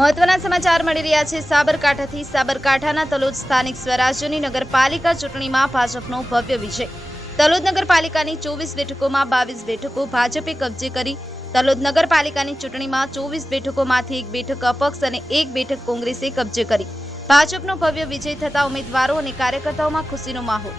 મહત્વના સમાચાર મળી રહ્યા છે સાબરકાંઠાથી। સાબરકાંઠાના તલોદ સ્થાનિક સ્વરાજ્યની નગરપાલિકા ચૂંટણીમાં ભાજપનો ભવ્ય વિજય। તલોદ નગરપાલિકાની 24 બેઠકોમાં 22 બેઠકો ભાજપે કબજે કરી। તલોદ નગરપાલિકાની ચૂંટણીમાં 24 બેઠકોમાંથી 1 બેઠક અપક્ષ અને 1 બેઠક કોંગ્રેસે કબજે કરી। ભાજપનો ભવ્ય વિજય થતા ઉમેદવારો અને કાર્યકર્તાઓમાં ખુશીનો માહોલ।